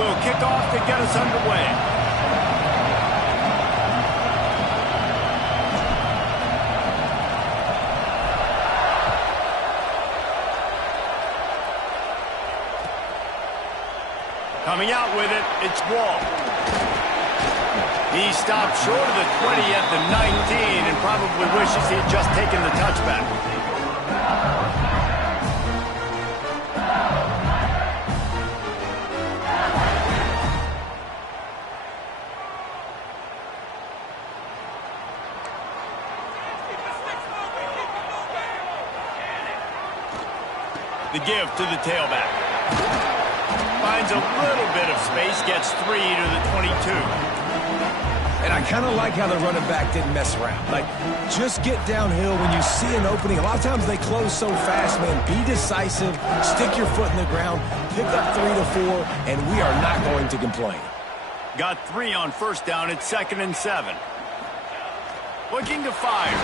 will kick off to get us underway. Coming out with it, it's Wall. He stopped short of the 20 at the 19 and probably wishes he had just taken the touchback. The give to the tailback. Finds a little bit of space, gets 3 to the 22. And I kind of like how the running back didn't mess around. Like, just get downhill when you see an opening. A lot of times they close so fast, man. Be decisive, stick your foot in the ground, pick up 3 to 4, and we are not going to complain. Got 3 on first down. It's 2nd and 7. Looking to fire.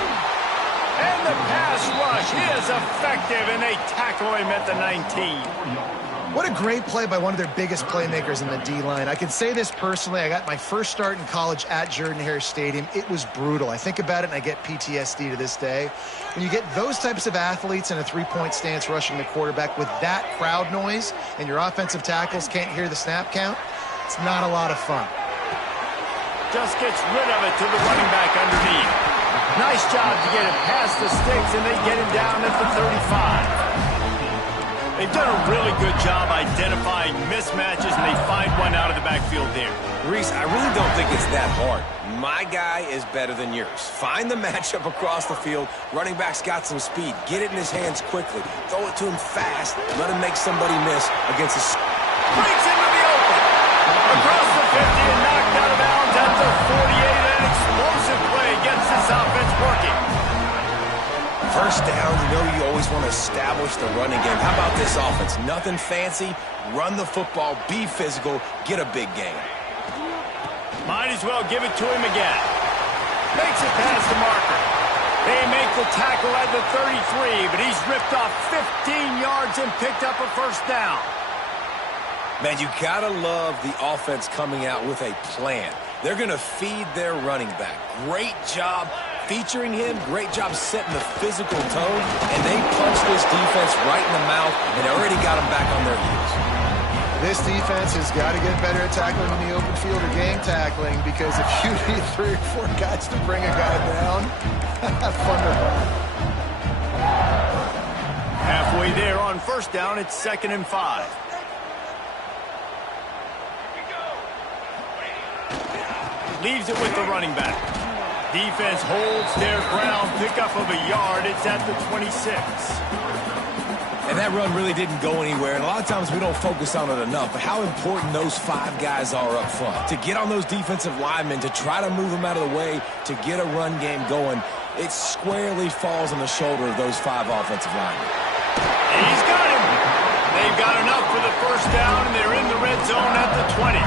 And the pass rush is effective, and they tackle him at the 19. What a great play by one of their biggest playmakers in the D-line. I can say this personally. I got my first start in college at Jordan-Hare Stadium. It was brutal. I think about it, and I get PTSD to this day. When you get those types of athletes in a three-point stance rushing the quarterback with that crowd noise, and your offensive tackles can't hear the snap count, it's not a lot of fun. Just gets rid of it to the running back underneath. Nice job to get it past the sticks, and they get him down at the 35. They've done a really good job identifying mismatches, and they find one out of the backfield there. Reese, I really don't think it's that hard. My guy is better than yours. Find the matchup across the field. Running back's got some speed. Get it in his hands quickly. Throw it to him fast. Let him make somebody miss against a... Breaks into the open. Across the 50 and knocked out of bounds at the 48. An explosive play gets this offense working. First down, you know you always want to establish the running game. How about this offense? Nothing fancy. Run the football, be physical, get a big gain. Might as well give it to him again. Makes it past the marker. They make the tackle at the 33, but he's ripped off 15 yards and picked up a first down. Man, you gotta love the offense coming out with a plan. They're gonna feed their running back. Great job featuring him. Great job setting the physical tone. And they punched this defense right in the mouth and already got them back on their heels. This defense has got to get better at tackling in the open field or game tackling, because if you need 3 or 4 guys to bring a guy down, have fun with that. Halfway there on first down, it's 2nd and 5. Leaves it with the running back. Defense holds their ground. Pickup of a yard. It's at the 26. And that run really didn't go anywhere. And a lot of times we don't focus on it enough. But how important those 5 guys are up front. To get on those defensive linemen, to try to move them out of the way, to get a run game going, it squarely falls on the shoulder of those 5 offensive linemen. He's got him. They've got enough for the first down, and they're in the red zone at the 20.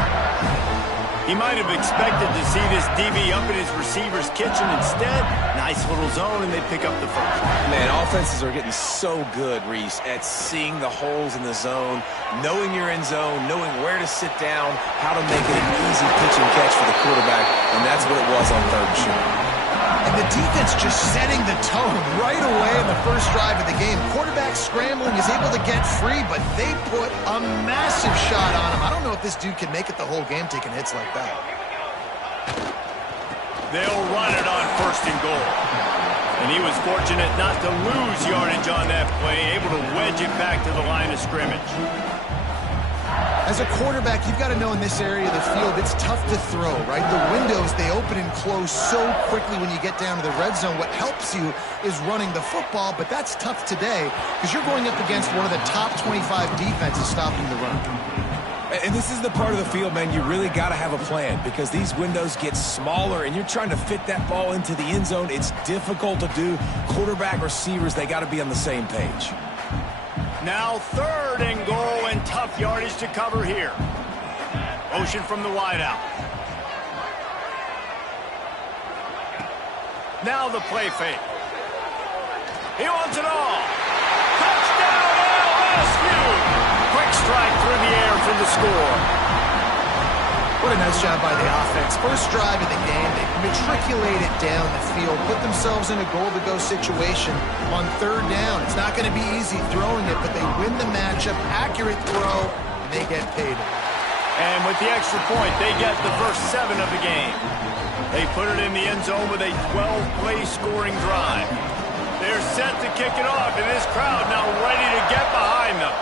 He might have expected to see this DB up in his receiver's kitchen. Instead, nice little zone, and they pick up the first. Man, offenses are getting so good, Reese, at seeing the holes in the zone, knowing you're in zone, knowing where to sit down, how to make it an easy pitch and catch for the quarterback, and that's what it was on 3rd and short. And the defense just setting the tone right away in the first drive of the game. Quarterback scrambling, is able to get free, but they put a massive shot on him. I don't know if this dude can make it the whole game taking hits like that. They'll run it on 1st and goal. And he was fortunate not to lose yardage on that play, able to wedge it back to the line of scrimmage. As a quarterback, you've got to know in this area of the field, it's tough to throw, right? The windows, they open and close so quickly when you get down to the red zone. What helps you is running the football, but that's tough today because you're going up against one of the top 25 defenses stopping the run. And this is the part of the field, man, you really got to have a plan because these windows get smaller and you're trying to fit that ball into the end zone. It's difficult to do. Quarterback, receivers, they got to be on the same page. Now 3rd and goal, and tough yardage to cover here. Motion from the wideout. Now the play fake. He wants it all. Touchdown LSU! Quick strike through the air for the score. What a nice job by the offense. First drive of the game, they matriculated down the field, put themselves in a goal-to-go situation on third down. It's not going to be easy throwing it, but they win the matchup. Accurate throw, and they get paid. And with the extra point, they get the first 7 of the game. They put it in the end zone with a 12-play scoring drive. They're set to kick it off, and this crowd now ready to get behind them.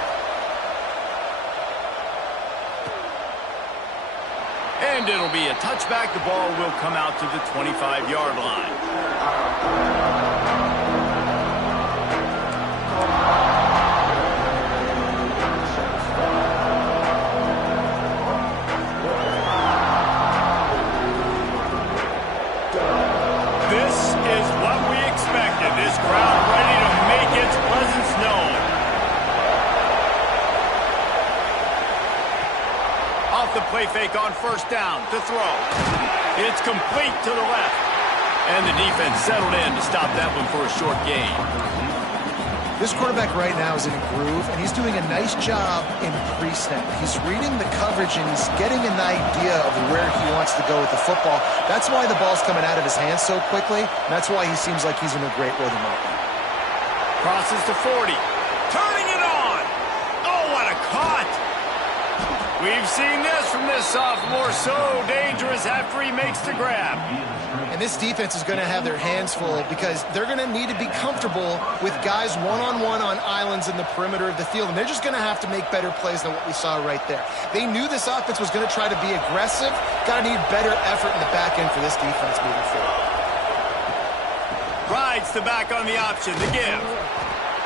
And it'll be a touchback. The ball will come out to the 25-yard line. This is what we expected. This crowd ready to make its presence known. Off the play fake on first down to throw. It's complete to the left. And the defense settled in to stop that one for a short gain. This quarterback right now is in a groove, and he's doing a nice job in pre-snap. He's reading the coverage, and he's getting an idea of where he wants to go with the football. That's why the ball's coming out of his hands so quickly, and that's why he seems like he's in a great rhythm right now. Crosses to 40. Turning it on. Oh, what a cut. We've seen this from this sophomore. So dangerous after he makes the grab. And this defense is going to have their hands full because they're going to need to be comfortable with guys one-on-one on islands in the perimeter of the field. And they're just going to have to make better plays than what we saw right there. They knew this offense was going to try to be aggressive. Got to need better effort in the back end for this defense moving forward. Rides the back on the option. The give.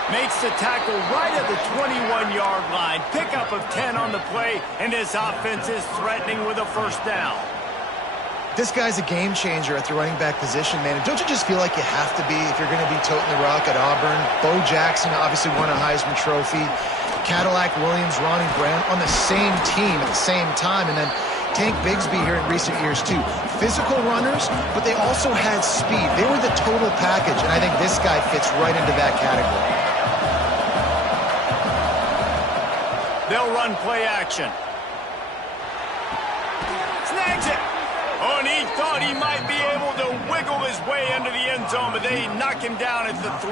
Makes the tackle right at the 21-yard line. Pickup of 10 on the play. And this offense is threatening with a first down. This guy's a game changer at the running back position, man. And don't you just feel like you have to be if you're going to be toting the rock at Auburn? Bo Jackson obviously won a Heisman Trophy. Cadillac Williams, Ronnie Brown on the same team at the same time. And then Tank Bigsby here in recent years, too. Physical runners, but they also had speed. They were the total package, and I think this guy fits right into that category. They'll run play action. Snags it. Oh, and he thought he might be able to wiggle his way into the end zone, but they knock him down at the 3.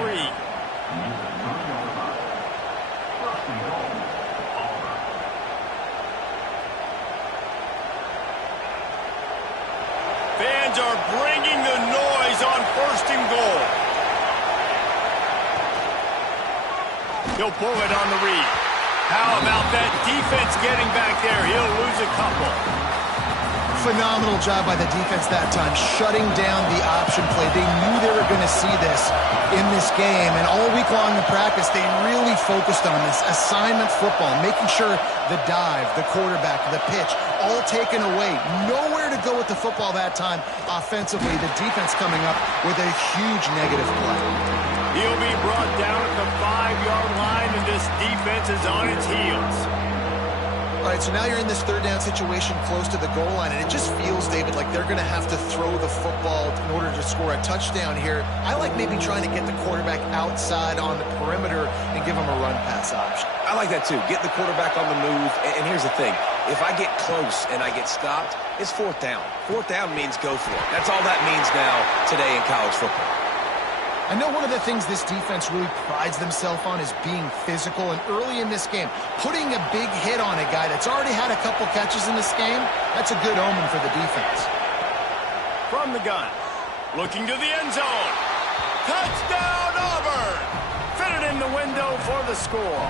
Fans are bringing the noise on first and goal. He'll pull it on the read. How about that defense getting back there? He'll lose a couple. Phenomenal job by the defense that time, shutting down the option play. They knew they were going to see this in this game, and all week long in practice, they really focused on this assignment football, making sure the dive, the quarterback, the pitch, all taken away. Nowhere to go with the football that time offensively. The defense coming up with a huge negative play. He'll be brought down at the 5-yard line, and this defense is on its heels. All right, so now you're in this third down situation close to the goal line, and it just feels, David, like they're going to have to throw the football in order to score a touchdown here. I like maybe trying to get the quarterback outside on the perimeter and give him a run-pass option. I like that, too. Get the quarterback on the move. And here's the thing. If I get close and I get stopped, it's fourth down. Fourth down means go for it. That's all that means now today in college football. I know one of the things this defense really prides themselves on is being physical, and early in this game, putting a big hit on a guy that's already had a couple catches in this game, that's a good omen for the defense. From the gun, looking to the end zone. Touchdown, Auburn! Fitted in the window for the score.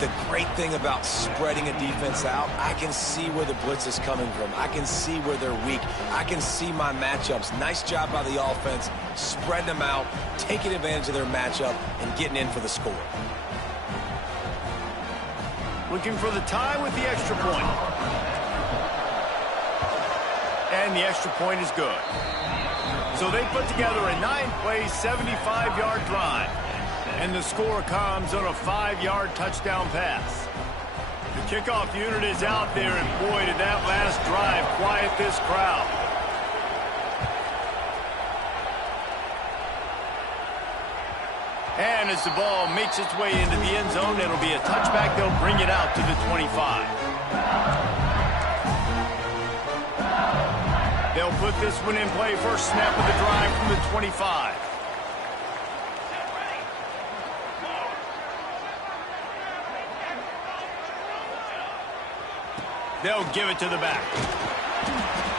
The great thing about spreading a defense out, I can see where the blitz is coming from. I can see where they're weak. I can see my matchups. Nice job by the offense, spreading them out, taking advantage of their matchup, and getting in for the score. Looking for the tie with the extra point. And the extra point is good. So they put together a 9-play, 75-yard drive. And the score comes on a 5-yard touchdown pass. The kickoff unit is out there, and boy, did that last drive quiet this crowd. And as the ball makes its way into the end zone, it'll be a touchback. They'll bring it out to the 25. They'll put this one in play first snap of the drive from the 25. They'll give it to the back.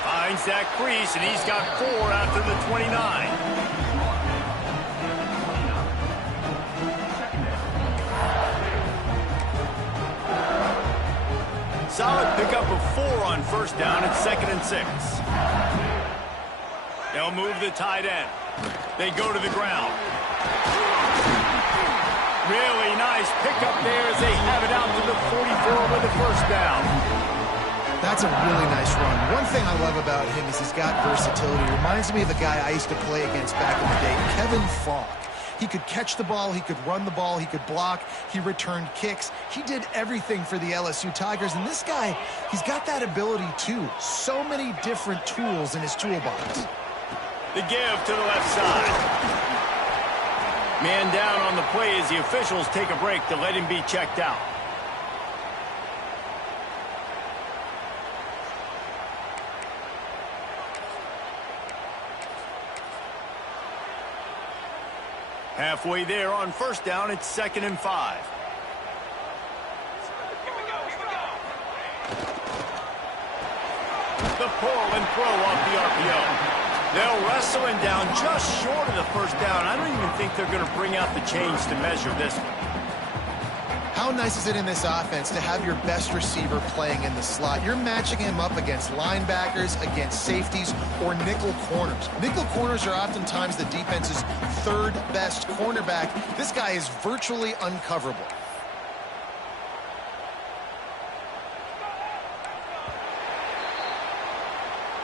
Finds that crease, and he's got 4 after the 29. Solid pickup of 4 on first down at 2nd and 6. They'll move the tight end. They go to the ground. Really nice pickup there as they have it out to the 44 with the first down. That's a really nice run. One thing I love about him is he's got versatility. He reminds me of the guy I used to play against back in the day, Kevin Falk. He could catch the ball, he could run the ball, he could block, he returned kicks. He did everything for the LSU Tigers, and this guy, he's got that ability too. So many different tools in his toolbox. The give to the left side. Man down on the play as the officials take a break to let him be checked out. Halfway there on first down, it's 2nd and 5. The pull and throw off the RPO. They'll wrestle him down just short of the first down. I don't even think they're going to bring out the chains to measure this one. How nice is it in this offense to have your best receiver playing in the slot? You're matching him up against linebackers, against safeties, or nickel corners. Nickel corners are oftentimes the defense's 3rd best cornerback. This guy is virtually uncoverable.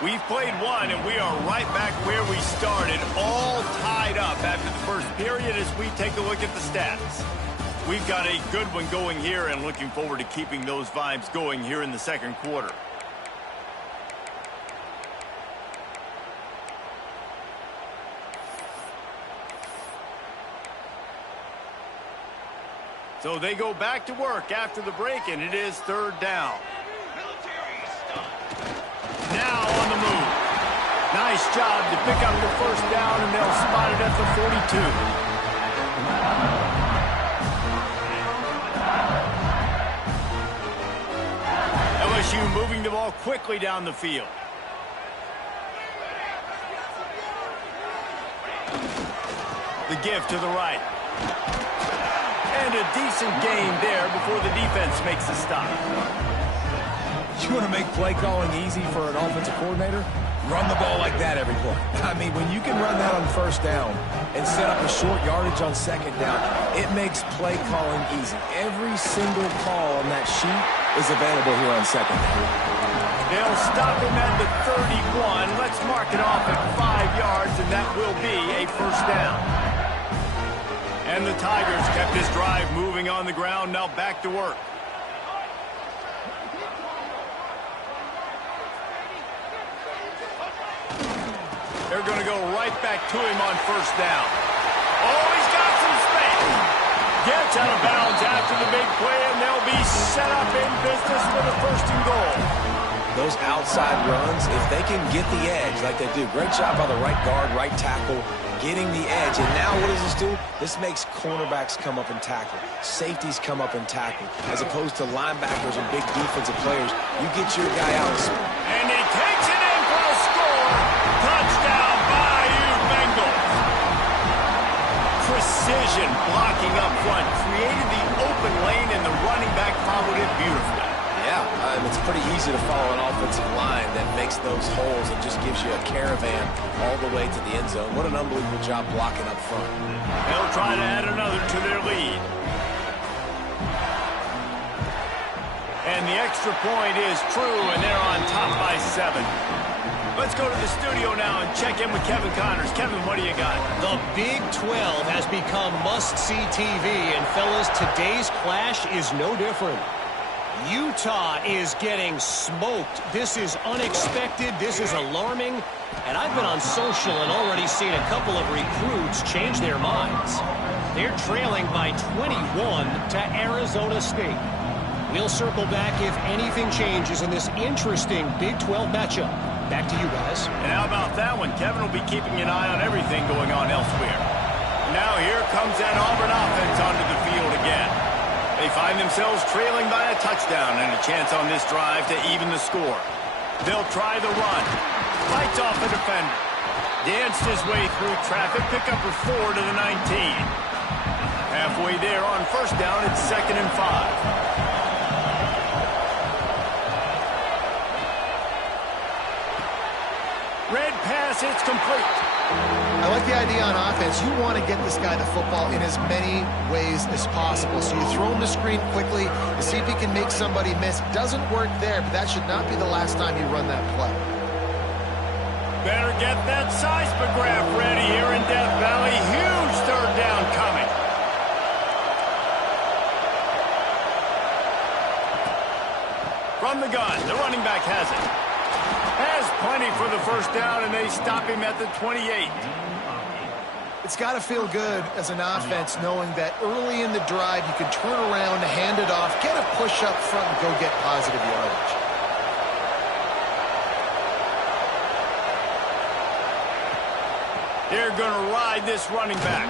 We've played one, and we are right back where we started, all tied up after the first period as we take a look at the stats. We've got a good one going here and looking forward to keeping those vibes going here in the second quarter. So they go back to work after the break, and it is 3rd down. Now on the move. Nice job to pick up the first down, and they'll spot it at the 42. LSU moving the ball quickly down the field. The give to the right. And a decent gain there before the defense makes a stop. You want to make play calling easy for an offensive coordinator? Run the ball like that every play. I mean, when you can run that on first down and set up a short yardage on second down, it makes play calling easy. Every single call on that sheet is available here on second down. They'll stop him at the 31. Let's mark it off at 5 yards, and that will be a first down. And the Tigers kept this drive moving on the ground, now back to work. They're going to go right back to him on first down. Oh, he's got some space. Gets out of bounds after the big play, and they'll be set up in business with a 1st and goal. Those outside runs, if they can get the edge like they do, great job by the right guard, right tackle, getting the edge. And now what does this do? This makes cornerbacks come up and tackle. Safeties come up and tackle. As opposed to linebackers and big defensive players, you get your guy out. And he takes it in for a score. Touchdown, Bayou Bengals. Precision blocking up front. Created the open lane, and the running back followed it beautifully. Yeah, it's pretty easy to follow an offensive line that makes those holes and just gives you a caravan all the way to the end zone. What an unbelievable job blocking up front. They'll try to add another to their lead. And the extra point is true, and they're on top by 7. Let's go to the studio now and check in with Kevin Connors. Kevin, what do you got? The Big 12 has become must-see TV, and fellas, today's clash is no different. Utah is getting smoked. This is unexpected. This is alarming. And I've been on social and already seen a couple of recruits change their minds. They're trailing by 21 to Arizona State. We'll circle back if anything changes in this interesting Big 12 matchup. Back to you guys. And how about that one? Kevin will be keeping an eye on everything going on elsewhere. Now here comes that Auburn offense onto the field again. They find themselves trailing by a touchdown and a chance on this drive to even the score. They'll try the run. Fights off a defender. Danced his way through traffic. Pick up a 4 to the 19. Halfway there on first down, it's 2nd and 5. Red pass, it's complete. I like the idea on offense. You want to get this guy the football in as many ways as possible. So you throw him the screen quickly to see if he can make somebody miss. Doesn't work there, but that should not be the last time you run that play. Better get that seismograph ready here in Death Valley. Huge third down coming. From the gun, the running back has it. Has plenty for the first down, and they stop him at the 28. It's got to feel good as an offense knowing that early in the drive you can turn around, hand it off, get a push up front, and go get positive yardage. They're going to ride this running back.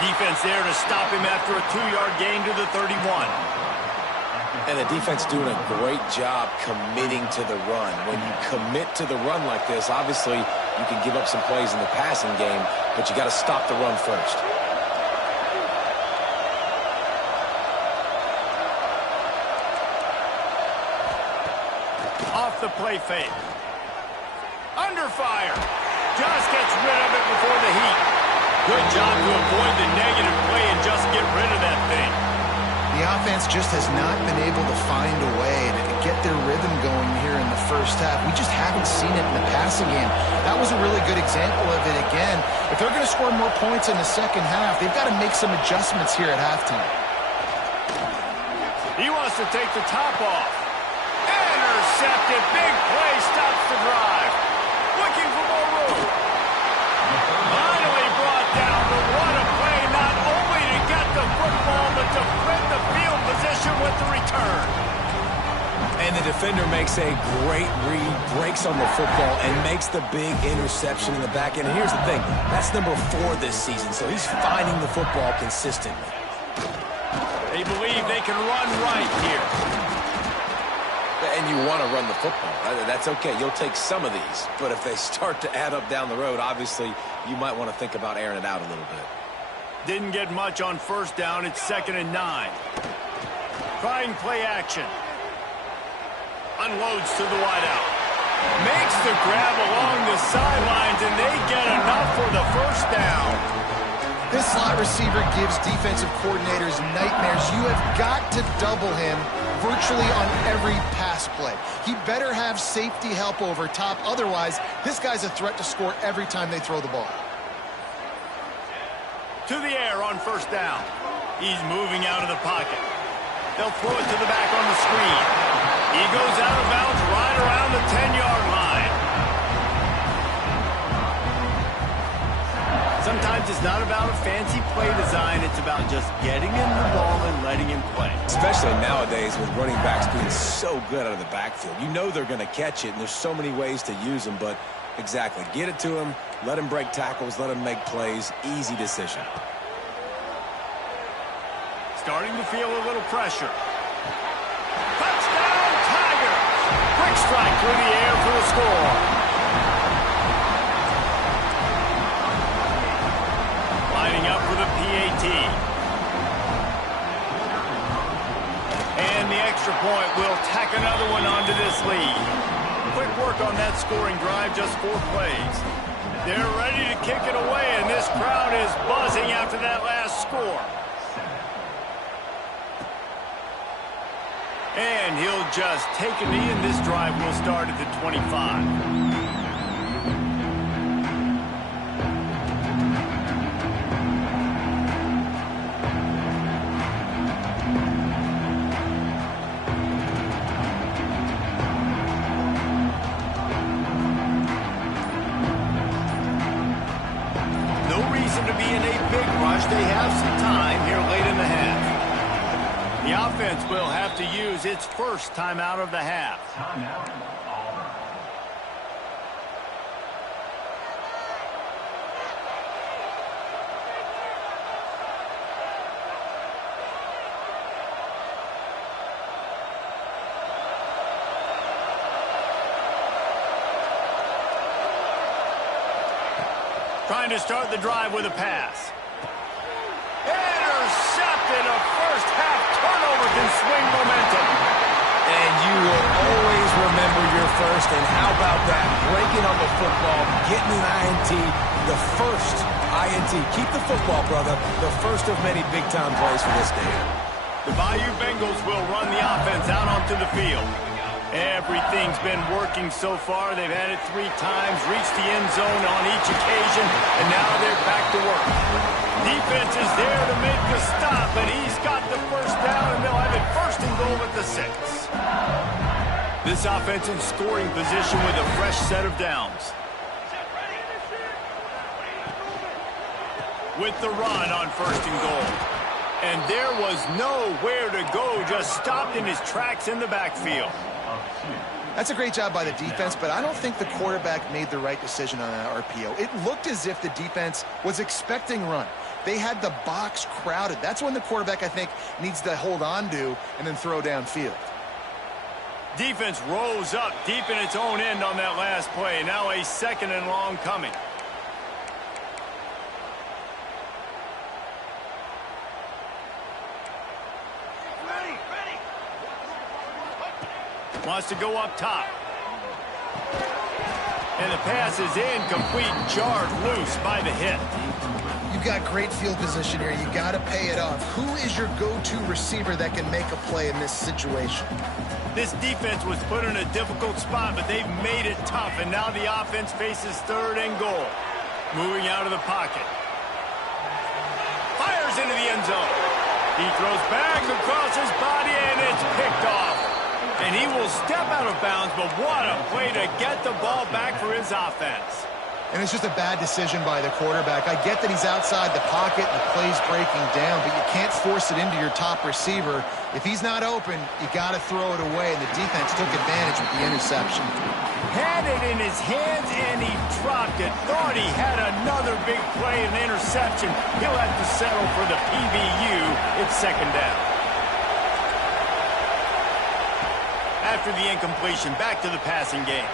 Defense there to stop him after a 2-yard gain to the 31. And the defense doing a great job committing to the run. When you commit to the run like this, obviously you can give up some plays in the passing game, but you got to stop the run first. Off the play fake. Under fire. Just gets rid of it before the heat. Good job to avoid the negative play and just get rid of that thing. The offense just has not been able to find a way to get their rhythm going here in the first half. We just haven't seen it in the passing game. That was a really good example of it again. If they're going to score more points in the second half, they've got to make some adjustments here at halftime. He wants to take the top off. Intercepted. Big play stops the drive. Looking for more room. Finally brought down, but what a play, not only to get the football, but to flip the field position with the return. And the defender makes a great read, breaks on the football, and makes the big interception in the back end. And here's the thing, that's number 4 this season, so he's finding the football consistently. They believe they can run right here. And you want to run the football. That's okay. You'll take some of these. But if they start to add up down the road, obviously, you might want to think about airing it out a little bit. Didn't get much on first down. It's 2nd and 9. Trying play action. Unloads to the wideout. Makes the grab along the sidelines, and they get enough for the first down. This slot receiver gives defensive coordinators nightmares. You have got to double him virtually on every pass play. He better have safety help over top. Otherwise, this guy's a threat to score every time they throw the ball. To the air on first down. He's moving out of the pocket. They'll throw it to the back on the screen. He goes out of bounds right around the 10-yard line. Sometimes it's not about a fancy play design. It's about just getting him the ball and letting him play. Especially nowadays with running backs being so good out of the backfield. You know they're going to catch it, and there's so many ways to use them. But exactly, get it to him, let him break tackles, let him make plays. Easy decision. Starting to feel a little pressure. Touchdown, Tigers! Quick strike through the air for the score. Lining up for the PAT. And the extra point will tack another one onto this lead. Quick work on that scoring drive, just 4 plays. They're ready to kick it away, and this crowd is buzzing after that last score. And he'll just take a knee, and this drive will start at the 25. They have some time here late in the half. The offense will have to use its first timeout of the half. Trying to start the drive with a pass. Intercepted. A first-half turnover can swing momentum. And you will always remember your first. And how about that? Breaking on the football, getting an INT, the first INT. Keep the football, brother. The first of many big-time plays for this game. The Bayou Bengals will run the offense out onto the field. Everything's been working so far. They've had it 3 times, reached the end zone on each occasion, and now they're back to work. Defense is there to make the stop, but he's got the first down, and they'll have it first and goal at the 6. This offense in scoring position with a fresh set of downs. With the run on first and goal. And there was nowhere to go, just stopped in his tracks in the backfield. That's a great job by the defense, but I don't think the quarterback made the right decision on that RPO. It looked as if the defense was expecting run. They had the box crowded. That's when the quarterback, I think, needs to hold on to and then throw downfield. Defense rose up deep in its own end on that last play. Now a 2nd and long coming. Wants to go up top. And the pass is incomplete, jarred loose by the hit. You've got great field position here. You got to pay it off. Who is your go-to receiver that can make a play in this situation? This defense was put in a difficult spot, but they've made it tough, and now the offense faces 3rd and goal. Moving out of the pocket. Fires into the end zone. He throws back across his body, and it's picked off. And he will step out of bounds, but what a play to get the ball back for his offense. And it's just a bad decision by the quarterback. I get that he's outside the pocket and the play's breaking down, but you can't force it into your top receiver. If he's not open, you got to throw it away, and the defense took advantage with the interception. Had it in his hands, and he dropped it. Thought he had another big play, an interception. He'll have to settle for the PBU. It's 2nd down. After the incompletion, back to the passing game.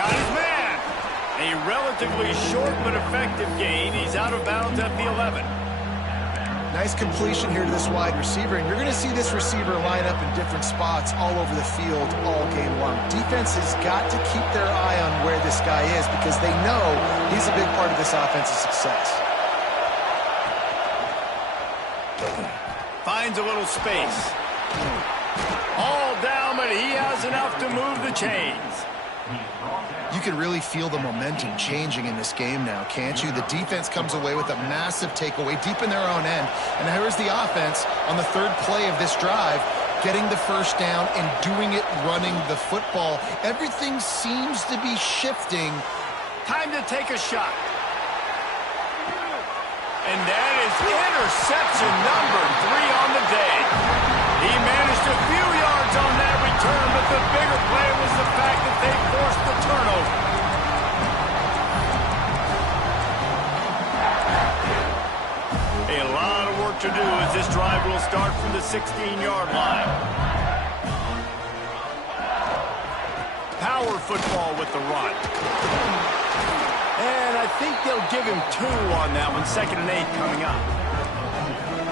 Got his man. A relatively short but effective gain. He's out of bounds at the 11. Nice completion here to this wide receiver, and you're going to see this receiver line up in different spots all over the field all game long. Defense has got to keep their eye on where this guy is because they know he's a big part of this offense's success. Finds a little space. All down, but he has enough to move the chains. You can really feel the momentum changing in this game now, can't you? The defense comes away with a massive takeaway deep in their own end. And here's the offense on the 3rd play of this drive, getting the first down and doing it running the football. Everything seems to be shifting. Time to take a shot. And that is interception number 3 on the day. He managed a few yards on that return, but the bigger play was the fact that they forced the turnover. A lot of work to do as this drive will start from the 16-yard line. Power football with the run. And I think they'll give him 2 on that one, 2nd and 8 coming up.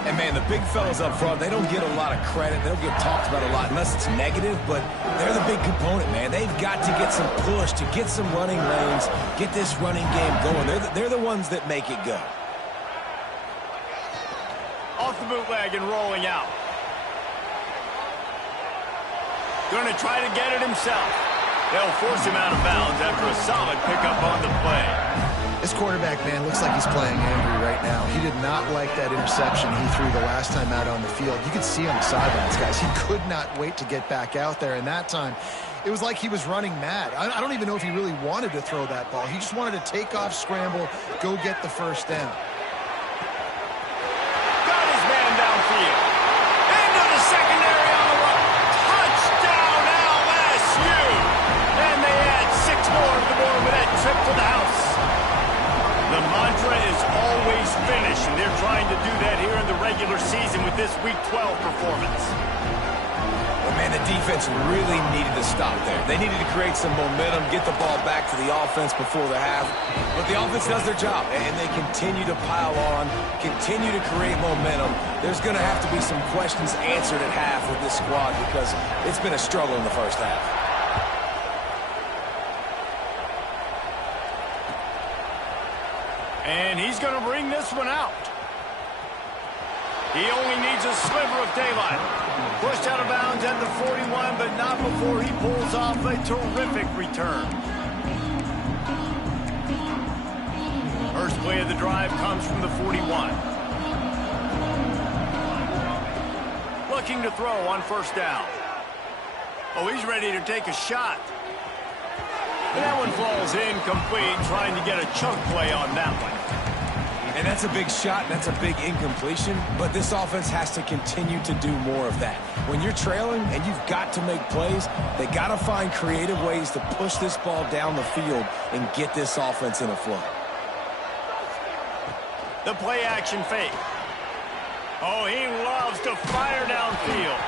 And, man, the big fellas up front, they don't get a lot of credit. They don't get talked about a lot unless it's negative, but they're the big component, man. They've got to get some push, to get some running lanes, get this running game going. They're the ones that make it go. Off the bootleg and rolling out. Going to try to get it himself. They'll force him out of bounds after a solid pickup on the play. This quarterback, man, looks like he's playing angry right now. He did not like that interception he threw the last time out on the field. You could see on the sidelines, guys. He could not wait to get back out there, and that time it was like he was running mad. I don't even know if he really wanted to throw that ball. He just wanted to take off, scramble, go get the first down. Got his man downfield. Into the secondary on the run. Touchdown LSU! And they add 6 more to the board with that trip to the house. The mantra is always finish, and they're trying to do that here in the regular season with this Week 12 performance. Well, man, And the defense really needed to stop there. They needed to create some momentum, get the ball back to the offense before the half. But the offense does their job, and they continue to pile on, continue to create momentum. There's going to have to be some questions answered at half with this squad because it's been a struggle in the first half. And he's going to bring this one out. He only needs a sliver of daylight. Pushed out of bounds at the 41, but not before he pulls off a terrific return. First play of the drive comes from the 41. Looking to throw on first down. Oh, he's ready to take a shot. And that one falls incomplete, trying to get a chunk play on that one. And that's a big shot, and that's a big incompletion, but this offense has to continue to do more of that. When you're trailing and you've got to make plays, they got to find creative ways to push this ball down the field and get this offense in a flow. The play action fake. Oh, he loves to fire downfield.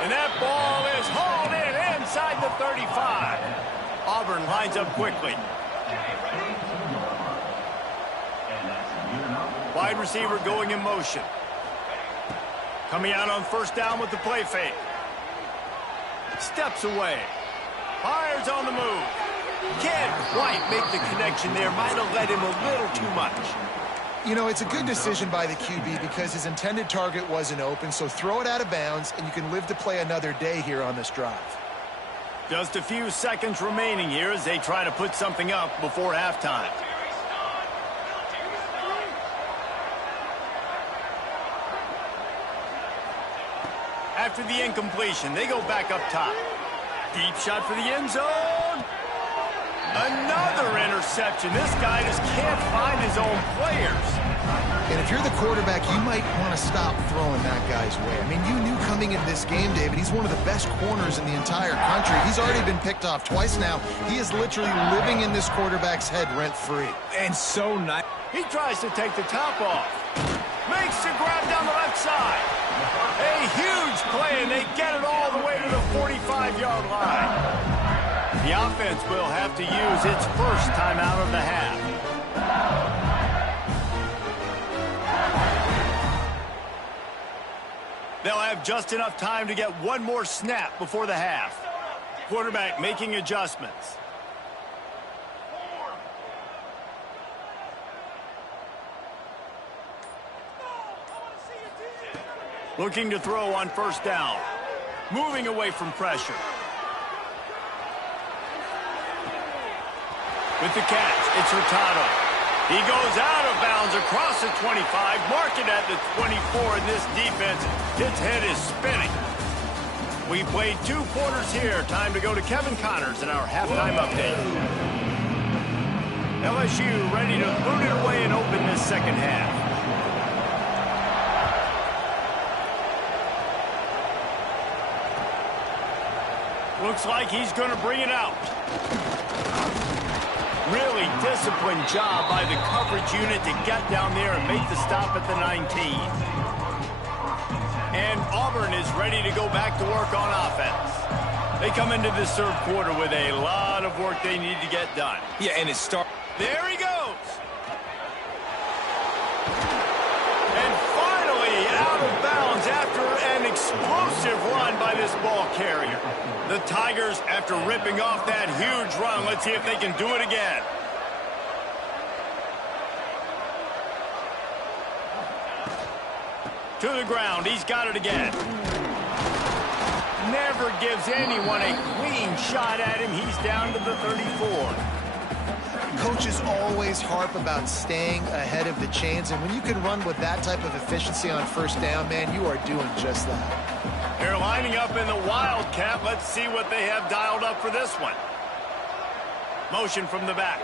And that ball is hauled in inside the 35. Auburn lines up quickly. Wide receiver going in motion. Coming out on first down with the play fake. Steps away. Fires on the move. Can't quite make the connection there. Might have led him a little too much. You know, it's a good decision by the QB because his intended target wasn't open, so throw it out of bounds, and you can live to play another day here on this drive. Just a few seconds remaining here as they try to put something up before halftime. After the incompletion, they go back up top. Deep shot for the end zone. Another interception. This guy just can't find his own players. And if you're the quarterback, you might want to stop throwing that guy's way. I mean, you knew coming into this game, David, he's one of the best corners in the entire country. He's already been picked off twice now. He is literally living in this quarterback's head rent-free. And so nice. He tries to take the top off. Makes the grab down the left side. A huge play, and they get it all the way to the 45-yard line. The offense will have to use its first timeout of the half. They'll have just enough time to get one more snap before the half. Quarterback making adjustments. Looking to throw on first down. Moving away from pressure. With the catch, it's Hurtado. He goes out of bounds across the 25, mark it at the 24, and this defense, its head is spinning. We played 2 quarters here. Time to go to Kevin Connors in our halftime update. LSU ready to boot it away and open this second half. Looks like he's going to bring it out. Really disciplined job by the coverage unit to get down there and make the stop at the 19. And Auburn is ready to go back to work on offense. They come into this third quarter with a lot of work they need to get done. Yeah, and it starts. There he goes. And finally out of bounds after an explosive run by this ball carrier. The Tigers, after ripping off that huge run, let's see if they can do it again. To the ground, he's got it again. Never gives anyone a clean shot at him. He's down to the 34. Coaches always harp about staying ahead of the chains, and when you can run with that type of efficiency on first down, man, you are doing just that. They're lining up in the Wildcat. Let's see what they have dialed up for this one. Motion from the back.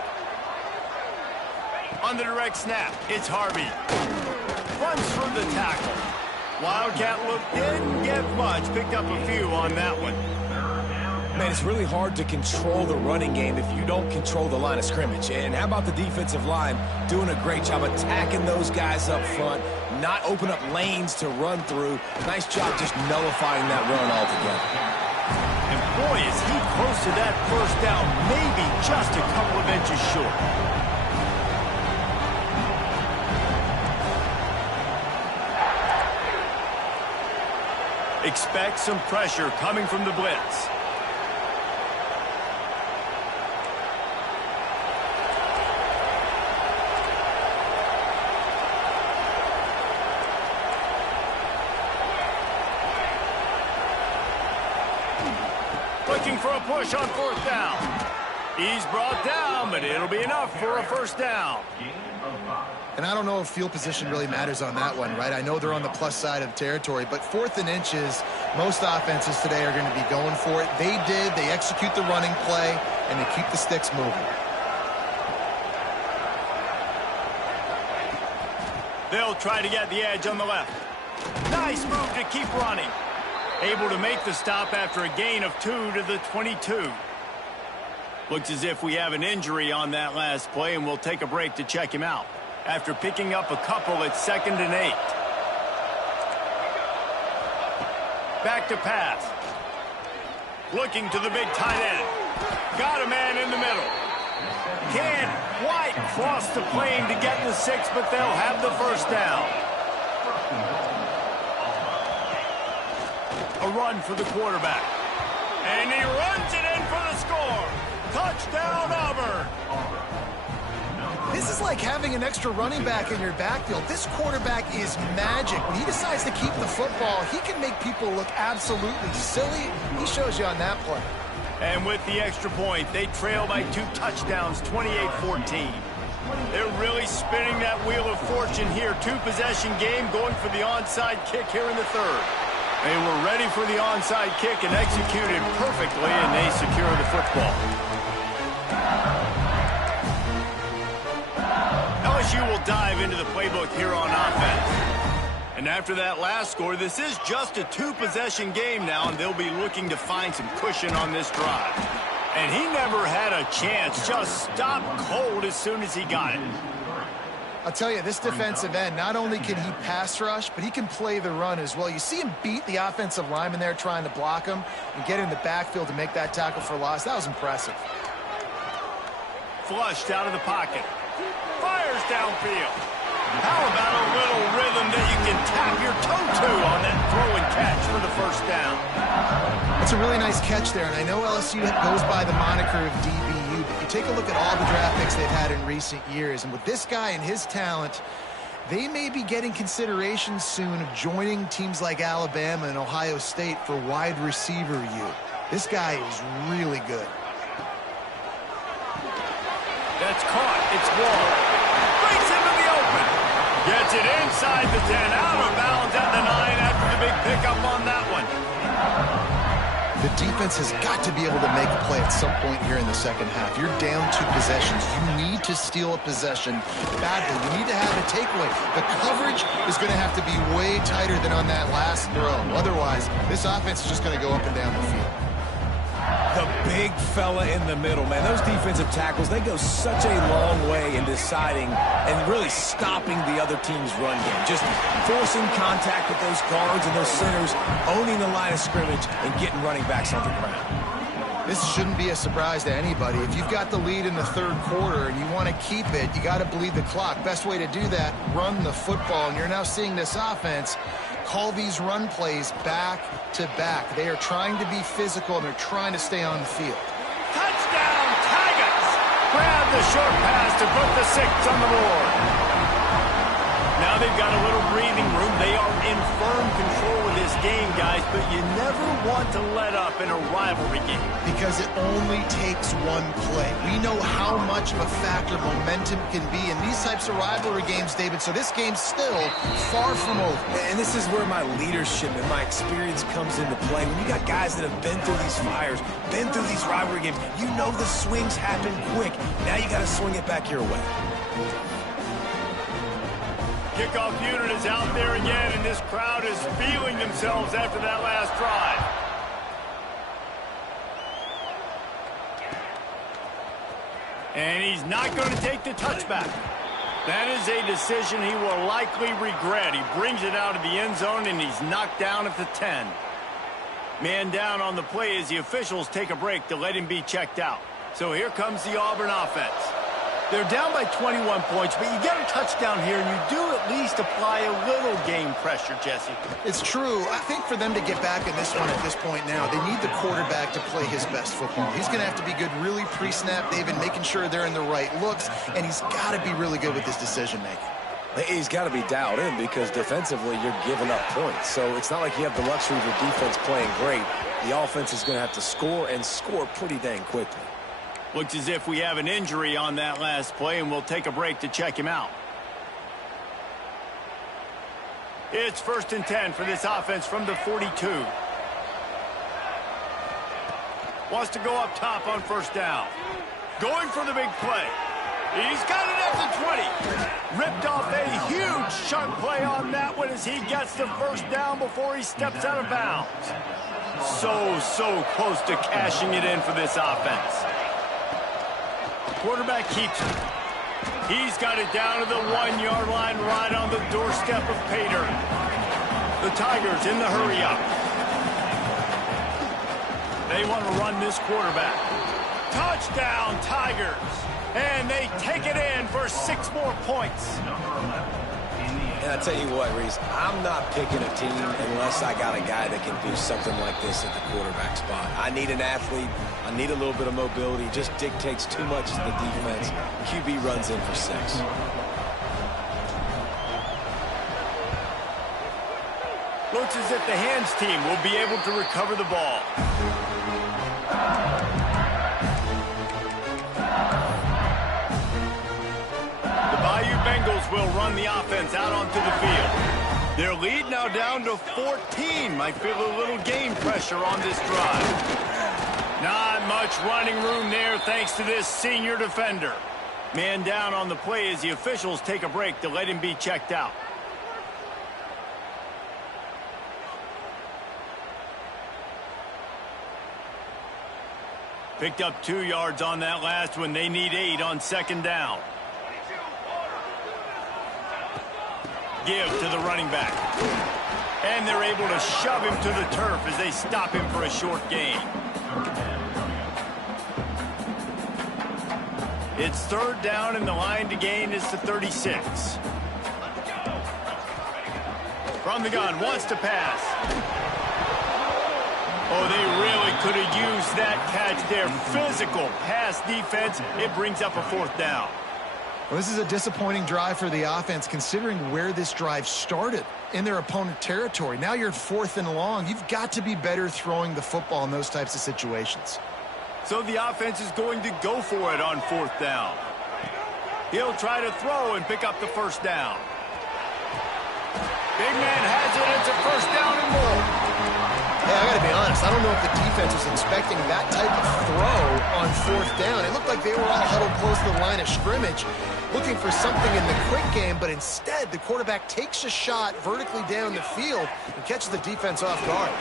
On the direct snap, it's Harvey. Runs through the tackle. Wildcat look didn't get much. Picked up a few on that one. Man, it's really hard to control the running game if you don't control the line of scrimmage. And how about the defensive line doing a great job attacking those guys up front, not open up lanes to run through. Nice job just nullifying that run altogether. Boy, is he close to that first down, maybe just a couple of inches short. Expect some pressure coming from the blitz. Looking for a push on fourth down. He's brought down, but it'll be enough for a first down. And I don't know if field position really matters on that one, right? I know they're on the plus side of territory, but 4th and inches, most offenses today are going to be going for it. They did. They execute the running play, and they keep the sticks moving. They'll try to get the edge on the left. Nice move to keep running. Able to make the stop after a gain of 2 to the 22. Looks as if we have an injury on that last play, and we'll take a break to check him out. After picking up a couple at 2nd and 8. Back to pass. Looking to the big tight end. Got a man in the middle. Can't quite cross the plane to get the 6, but they'll have the first down. A run for the quarterback. And he runs it in for the score. Touchdown, Auburn. This is like having an extra running back in your backfield. This quarterback is magic. When he decides to keep the football, he can make people look absolutely silly. He shows you on that play. And with the extra point, they trail by 2 touchdowns, 28-14. They're really spinning that wheel of fortune here. 2-possession game, going for the onside kick here in the 3rd. They were ready for the onside kick and executed perfectly, and they secure the football. LSU will dive into the playbook here on offense. And after that last score, this is just a 2-possession game now, and they'll be looking to find some cushion on this drive. And he never had a chance, just stopped cold as soon as he got it. I'll tell you, this defensive end, not only can he pass rush, but he can play the run as well. You see him beat the offensive lineman there trying to block him and get in the backfield to make that tackle for loss. That was impressive. Flushed out of the pocket. Fires downfield. How about a little rhythm that you can tap your toe to on that throw and catch for the first down? That's a really nice catch there, and I know LSU goes by the moniker of DBU, but you take a look at all the draft picks they've had in recent years, and with this guy and his talent, they may be getting consideration soon of joining teams like Alabama and Ohio State for wide receiver U. This guy is really good. That's caught. It's Wall. Breaks into the open. Gets it inside the 10. Out of bounds at the 9 after the big pickup on that one. The defense has got to be able to make a play at some point here in the second half. You're down 2 possessions. You need to steal a possession badly. You need to have a takeaway. The coverage is going to have to be way tighter than on that last throw. Otherwise, this offense is just going to go up and down the field. The big fella in the middle, man. Those defensive tackles, they go such a long way in deciding and really stopping the other team's run game. Just forcing contact with those guards and those centers, owning the line of scrimmage, and getting running backs on the ground. This shouldn't be a surprise to anybody. If you've got the lead in the 3rd quarter and you want to keep it, you got to bleed the clock. Best way to do that, run the football. And you're now seeing this offense call these run plays back to back. They are trying to be physical, and they're trying to stay on the field. Touchdown, Tigers! Grab the short pass to put the 6 on the board. Now they've got a little breathing room. They are in firm control of this game, guys, but you never want to let up in a rivalry game. Because it only takes one play. We know how much of a factor momentum can be in these types of rivalry games, David, so this game's still far from over. And this is where my leadership and my experience comes into play. When you got guys that have been through these fires, been through these rivalry games, you know the swings happen quick. Now you got to swing it back your way. Kickoff unit is out there again, and this crowd is feeling themselves after that last drive. And he's not going to take the touchback. That is a decision he will likely regret. He brings it out of the end zone, and he's knocked down at the 10. Man down on the play as the officials take a break to let him be checked out. So here comes the Auburn offense. They're down by 21 points, but you get a touchdown here, and you do at least apply a little game pressure, Jesse. It's true. I think for them to get back in this one at this point now, they need the quarterback to play his best football. He's going to have to be good really pre-snap, David, making sure they're in the right looks, and he's got to be really good with his decision-making. He's got to be dialed in because defensively you're giving up points. So it's not like you have the luxury of your defense playing great. The offense is going to have to score and score pretty dang quickly. Looks as if we have an injury on that last play, and we'll take a break to check him out. It's 1st and 10 for this offense from the 42. Wants to go up top on 1st down. Going for the big play. He's got it at the 20. Ripped off a huge sharp play on that one as he gets the 1st down before he steps out of bounds. So close to cashing it in for this offense. Quarterback keeps it. He's got it down to the 1-yard line right on the doorstep of Pater. The Tigers in the hurry up. They want to run this quarterback. Touchdown, Tigers. And they take it in for 6 more points. And I tell you what, Reese, I'm not picking a team unless I got a guy that can do something like this at the quarterback spot. I need an athlete. I need a little bit of mobility. It just dictates too much to the defense. QB runs in for 6. Looks as if the hands team will be able to recover the ball. Bengals will run the offense out onto the field. Their lead now down to 14. Might feel a little game pressure on this drive. Not much running room there thanks to this senior defender. Man down on the play as the officials take a break to let him be checked out. Picked up 2 yards on that last one. They need 8 on 2nd down. Give to the running back. And they're able to shove him to the turf as they stop him for a short gain. It's 3rd down, and the line to gain is to 36. From the gun, wants to pass. Oh, they really could have used that catch there. Physical pass defense. It brings up a 4th down. Well, this is a disappointing drive for the offense considering where this drive started in their opponent territory. Now you're 4th and long. You've got to be better throwing the football in those types of situations. So the offense is going to go for it on 4th down. He'll try to throw and pick up the 1st down. Big man has it. It's a 1st down and more. Hey, I got to be honest. I don't know if the defense was expecting that type of throw on 4th down. It looked like they were all huddled close to the line of scrimmage, looking for something in the quick game, but instead the quarterback takes a shot vertically down the field and catches the defense off guard.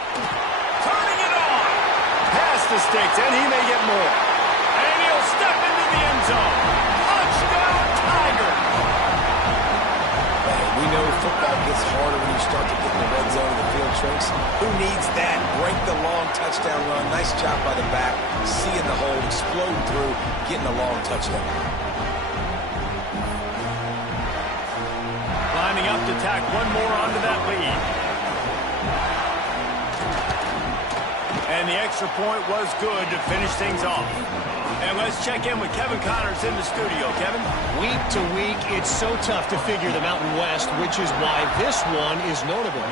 Turning it on. Past the sticks, and he may get more. And he'll step into the end zone. Touchdown, Tigers. We know football gets harder when you start to get in the red zone of the field tricks. Who needs that? Break the long touchdown run. Nice job by the back. Seeing the hole, explode through, getting a long touchdown. Lining up to tack one more onto that lead. And the extra point was good to finish things off. And let's check in with Kevin Connors in the studio. Kevin? Week to week, it's so tough to figure the Mountain West, which is why this one is notable.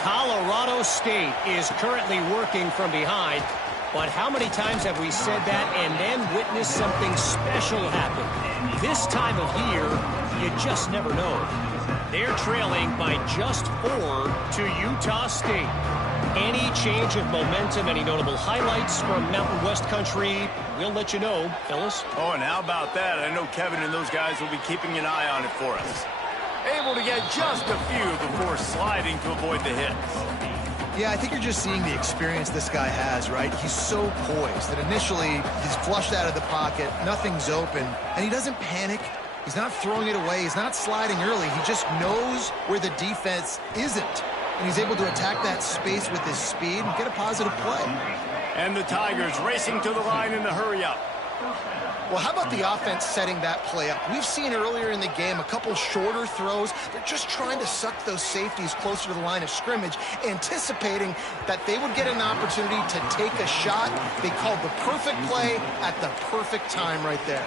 Colorado State is currently working from behind, but how many times have we said that and then witnessed something special happen? This time of year, you just never know. They're trailing by just 4 to Utah State. Any change of momentum, any notable highlights from Mountain West country, we'll let you know, fellas. Oh, and how about that? I know Kevin and those guys will be keeping an eye on it for us. Able to get just a few before sliding to avoid the hits. Yeah, I think you're just seeing the experience this guy has, right? He's so poised that initially he's flushed out of the pocket, nothing's open, and he doesn't panic. He's not throwing it away. He's not sliding early. He just knows where the defense isn't. and he's able to attack that space with his speed and get a positive play. And the Tigers racing to the line in the hurry-up. Well, how about the offense setting that play up? We've seen earlier in the game a couple shorter throws. They're just trying to suck those safeties closer to the line of scrimmage, anticipating that they would get an opportunity to take a shot. They called the perfect play at the perfect time right there.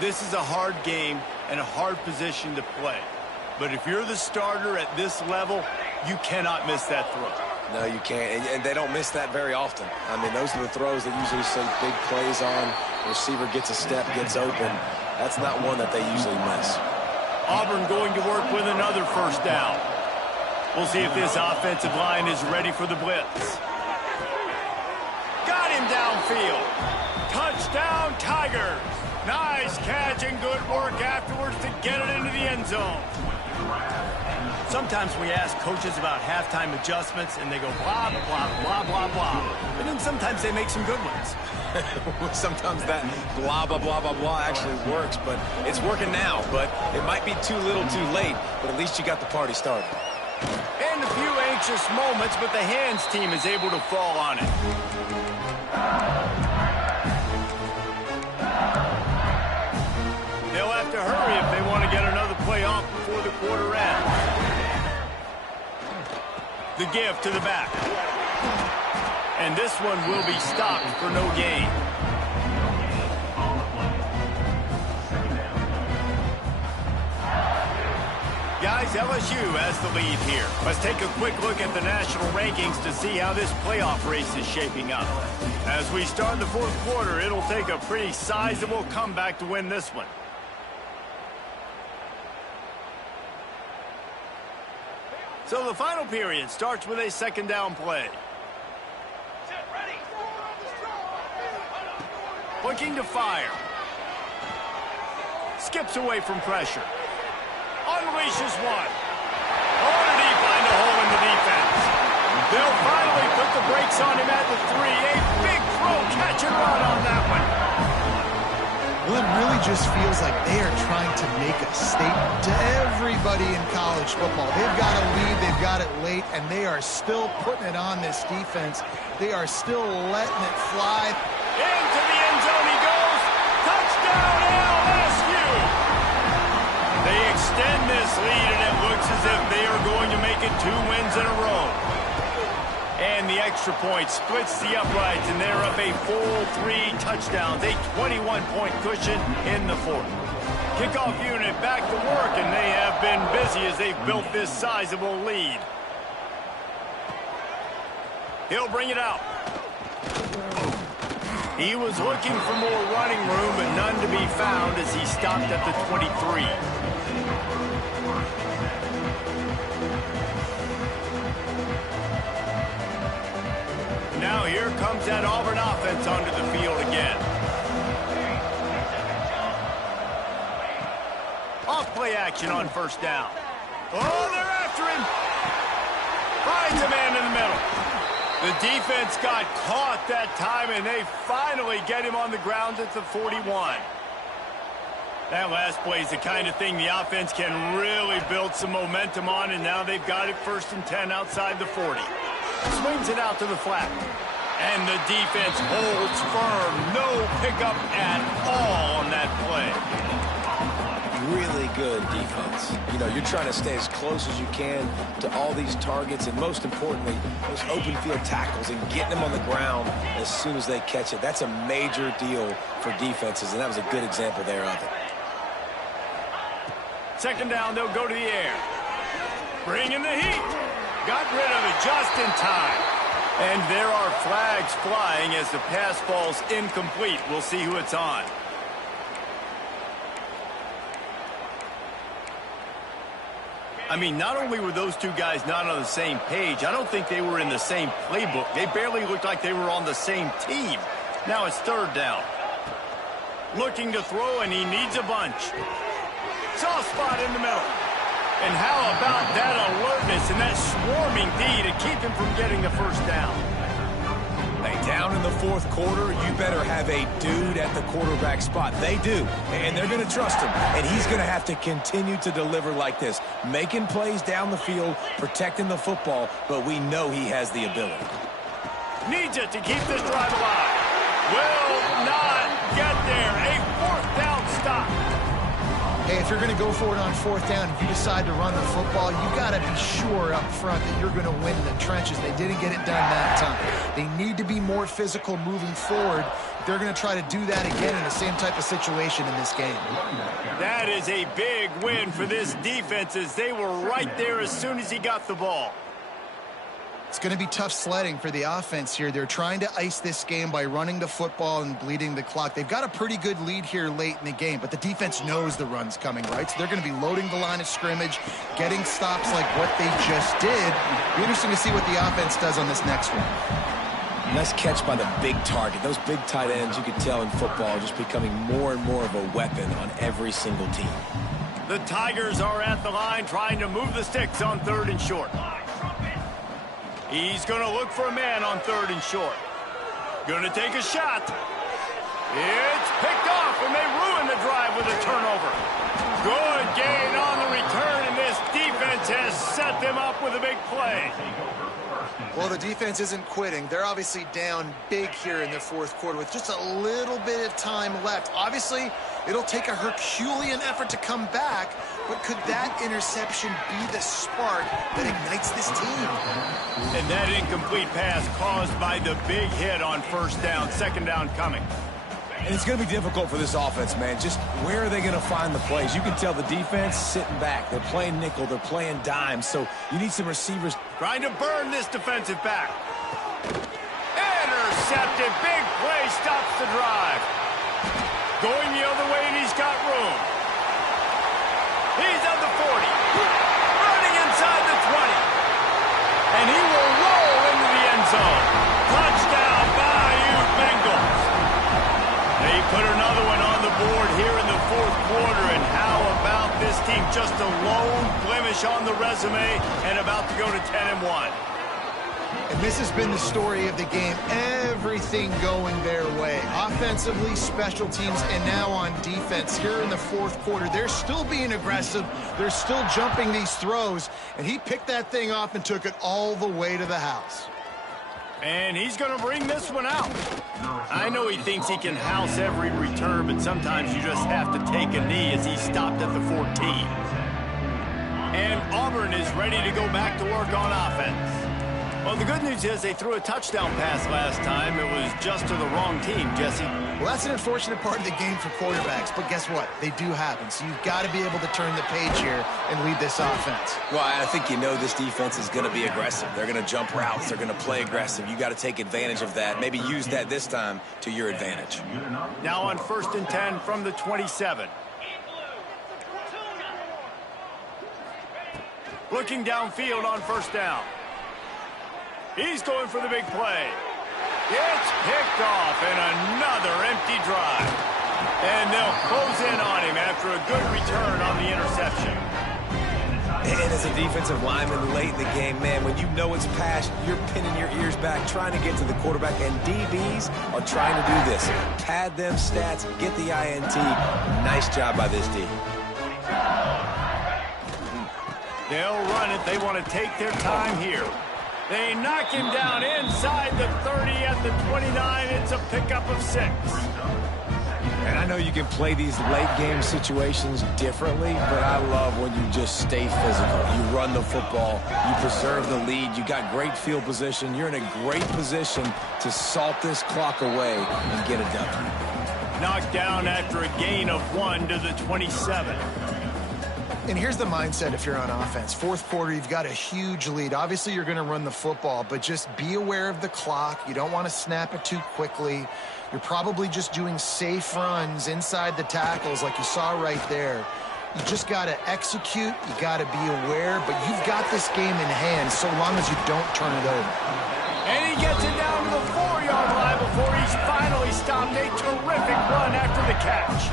This is a hard game and a hard position to play. But if you're the starter at this level, you cannot miss that throw. No, you can't, and they don't miss that very often. I mean, those are the throws they usually see big plays on. The receiver gets a step, gets open. That's not one that they usually miss. Auburn going to work with another first down. We'll see if this offensive line is ready for the blitz. Got him downfield. Touchdown, Tigers. Nice catch and good work afterwards to get it into the end zone. Sometimes we ask coaches about halftime adjustments, and they go blah, blah, blah, blah, blah. And then sometimes they make some good ones. Sometimes that blah, blah, blah, blah, blah actually works, but it's working now. But it might be too little too late, but at least you got the party started. And a few anxious moments, but the hands team is able to fall on it. They'll have to hurry if they want to get another play off before the quarter ends. The give to the back. And this one will be stopped for no gain. Guys, LSU has the lead here. Let's take a quick look at the national rankings to see how this playoff race is shaping up. As we start the fourth quarter, it'll take a pretty sizable comeback to win this one. So the final period starts with a second down play. Looking to fire. Skips away from pressure. Unleashes one. Oh, did he find a hole in the defense? They'll finally put the brakes on him at the 3. A big throw, catch and run on that one. Well, it really just feels like they are trying to make a statement to everybody in college football. They've got a lead, they've got it late, and they are still putting it on this defense. They are still letting it fly. Into the end zone he goes. Touchdown, LSU! They extend this lead, and it looks as if they are going to make it 2 wins in a row. And the extra point splits the uprights, and they're up a full 3 touchdowns, a 21-point cushion in the fourth. Kickoff unit back to work, and they have been busy as they've built this sizable lead. He'll bring it out. He was looking for more running room, but none to be found as he stopped at the 23. Now here comes that Auburn offense onto the field again. Off play action on first down. Oh, they're after him. Finds a man in the middle. The defense got caught that time, and they finally get him on the ground at the 41. That last play is the kind of thing the offense can really build some momentum on, and now they've got it 1st and 10 outside the 40. Swings it out to the flat. And the defense holds firm. No pickup at all on that play. Really good defense. You know, you're trying to stay as close as you can to all these targets, and most importantly, those open field tackles and getting them on the ground as soon as they catch it. That's a major deal for defenses, and that was a good example there of it. Second down, they'll go to the air. Bringing the heat. Got rid of it just in time. And there are flags flying as the pass falls incomplete. We'll see who it's on. I mean, not only were those two guys not on the same page, I don't think they were in the same playbook. They barely looked like they were on the same team. Now it's third down. Looking to throw, and he needs a bunch. Soft spot in the middle. And how about that alertness and that swarming D to keep him from getting the first down? Hey, down in the fourth quarter, you better have a dude at the quarterback spot. They do, and they're going to trust him. And he's going to have to continue to deliver like this, making plays down the field, protecting the football, but we know he has the ability. Needs it to keep this drive alive. Will not get there. A fourth down stop. Hey, if you're going to go for it on fourth down, if you decide to run the football, you got to be sure up front that you're going to win in the trenches. They didn't get it done that time. They need to be more physical moving forward. They're going to try to do that again in the same type of situation in this game. That is a big win for this defense as they were right there as soon as he got the ball. It's going to be tough sledding for the offense here. They're trying to ice this game by running the football and bleeding the clock. They've got a pretty good lead here late in the game, but the defense knows the run's coming, right? So they're going to be loading the line of scrimmage, getting stops like what they just did. It'll be interesting to see what the offense does on this next one. Nice catch by the big target. Those big tight ends, you can tell in football, are just becoming more and more of a weapon on every single team. The Tigers are at the line trying to move the sticks on 3rd and short. He's going to look for a man on 3rd and short. Going to take a shot. It's picked off, and they ruin the drive with a turnover. Good gain on the return, and this defense has set them up with a big play. Well, the defense isn't quitting. They're obviously down big here in the fourth quarter with just a little bit of time left. Obviously, it'll take a Herculean effort to come back, but could that interception be the spark that ignites this team? And that incomplete pass caused by the big hit on 1st down, 2nd down coming. And it's going to be difficult for this offense, man. Just where are they going to find the plays? You can tell the defense sitting back. They're playing nickel. They're playing dime. So you need some receivers. Trying to burn this defensive back. Intercepted. Big play stops the drive. Going the other way, and he's got room. He's at the 40. Running inside the 20. And he will roll into the end zone. Touchdown, Bayou Bengals. They put another one on the board here in the fourth quarter, and how about this team? Just a lone blemish on the resume and about to go to 10-1. And this has been the story of the game. Everything going their way. Offensively, special teams, and now on defense here in the fourth quarter. They're still being aggressive. They're still jumping these throws, and he picked that thing off and took it all the way to the house. And he's going to bring this one out. I know he thinks he can house every return, but sometimes you just have to take a knee as he stopped at the 14. And Auburn is ready to go back to work on offense. Well, the good news is they threw a touchdown pass last time. It was just to the wrong team, Jesse. Well, that's an unfortunate part of the game for quarterbacks, but guess what? They do happen. So you've got to be able to turn the page here and lead this offense. Well, I think you know this defense is going to be aggressive. They're going to jump routes. They're going to play aggressive. You got to take advantage of that. Maybe use that this time to your advantage. Now on 1st and 10 from the 27. Looking downfield on 1st down. He's going for the big play. It's picked off and another empty drive. And they'll close in on him after a good return on the interception. And as a defensive lineman late in the game, man, when you know it's past, you're pinning your ears back, trying to get to the quarterback, and DBs are trying to do this. Pad them stats, get the INT. Nice job by this D. They'll run it. They want to take their time here. They knock him down inside the 30 at the 29. It's a pickup of 6. And I know you can play these late game situations differently, but I love when you just stay physical. You run the football, you preserve the lead, you got great field position, you're in a great position to salt this clock away and get it done. Knocked down after a gain of 1 to the 27. And here's the mindset if you're on offense. Fourth quarter, you've got a huge lead. Obviously, you're going to run the football, but just be aware of the clock. You don't want to snap it too quickly. You're probably just doing safe runs inside the tackles like you saw right there. You just got to execute. You got to be aware, but you've got this game in hand so long as you don't turn it over. And he gets it down to the 4-yard line before he's finally stopped. A terrific run after the catch.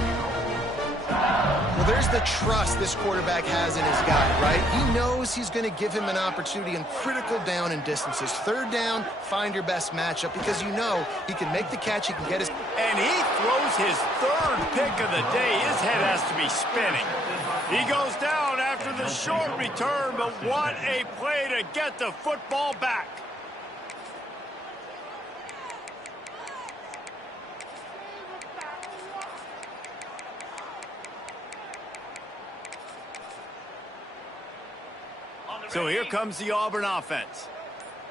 Well, there's the trust this quarterback has in his guy, right? He knows he's going to give him an opportunity in critical down and distances. Third down, find your best matchup because you know he can make the catch, he can get his... And he throws his third pick of the day. His head has to be spinning. He goes down after the short return, but what a play to get the football back. So here comes the Auburn offense.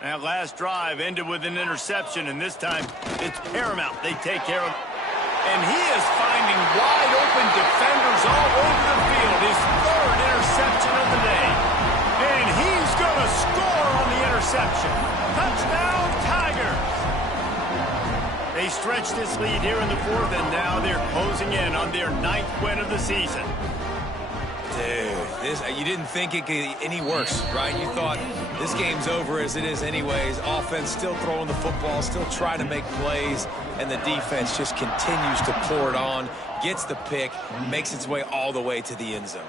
That last drive ended with an interception, and this time it's paramount they take care of. And he is finding wide open defenders all over the field. His third interception of the day. And he's going to score on the interception. Touchdown, Tigers! They stretch this lead here in the fourth, and now they're closing in on their 9th win of the season. Dude, you didn't think it could get any worse, right? You thought this game's over as it is anyways. Offense still throwing the football, still trying to make plays, and the defense just continues to pour it on, gets the pick, makes its way all the way to the end zone.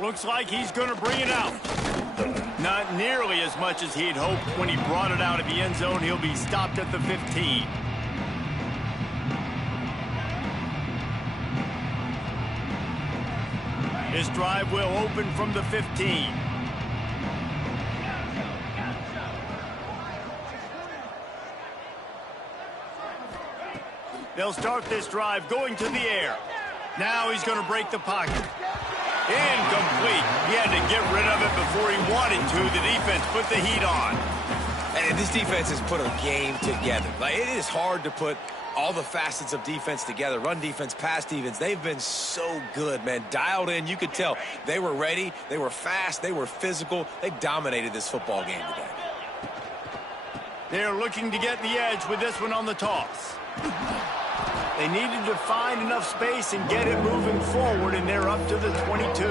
Looks like he's going to bring it out. Not nearly as much as he'd hoped when he brought it out of the end zone. He'll be stopped at the 15. This drive will open from the 15. They'll start this drive going to the air. Now he's going to break the pocket. Incomplete. He had to get rid of it before he wanted to. The defense put the heat on. And this defense has put a game together. Like, it is hard to put all the facets of defense together. Run defense, pass defense. They've been so good, man. Dialed in. You could tell they were ready. They were fast. They were physical. They dominated this football game today. They're looking to get the edge with this one on the toss. They needed to find enough space and get it moving forward, and they're up to the 22.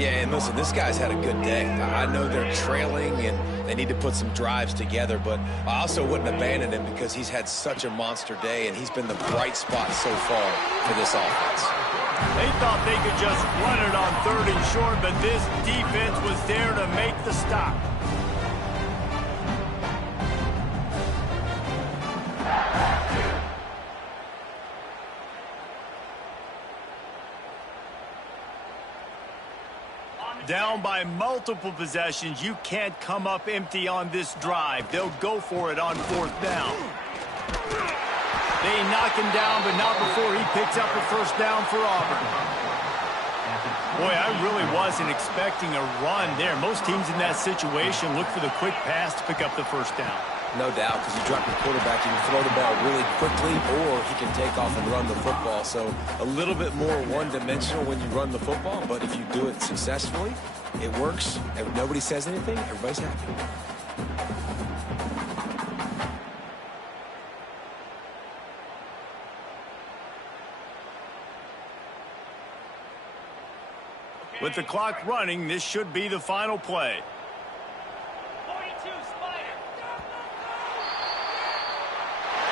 Yeah, and listen, this guy's had a good day. I know they're trailing, and they need to put some drives together, but I also wouldn't abandon him because he's had such a monster day, and he's been the bright spot so far for this offense. They thought they could just run it on 3rd and short, but this defense was there to make the stop. Down by multiple possessions, you can't come up empty on this drive. They'll go for it on 4th down. They knock him down, but not before he picks up a first down for Auburn. Boy, I really wasn't expecting a run there. Most teams in that situation look for the quick pass to pick up the first down. No doubt, because you drop your quarterback, you can throw the ball really quickly, or he can take off and run the football. So a little bit more one-dimensional when you run the football, but if you do it successfully, it works. If nobody says anything, everybody's happy. With the clock running, this should be the final play.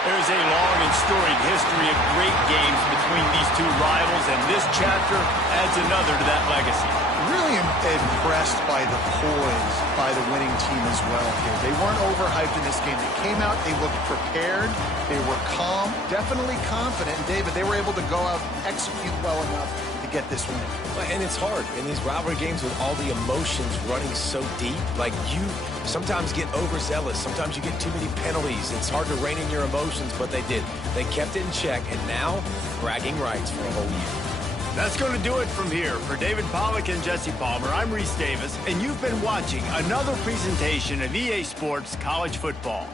There's a long and storied history of great games between these two rivals, and this chapter adds another to that legacy. Really impressed by the poise by the winning team as well here. They weren't overhyped in this game. They came out, they looked prepared, they were calm, definitely confident. And David, they were able to go out and execute well enough to get this win. And it's hard in these rivalry games with all the emotions running so deep. Like, you sometimes get overzealous. Sometimes you get too many penalties. It's hard to rein in your emotions, but they did. They kept it in check, and now bragging rights for a whole year. That's going to do it from here. For David Pollack and Jesse Palmer, I'm Reese Davis, and you've been watching another presentation of EA Sports College Football.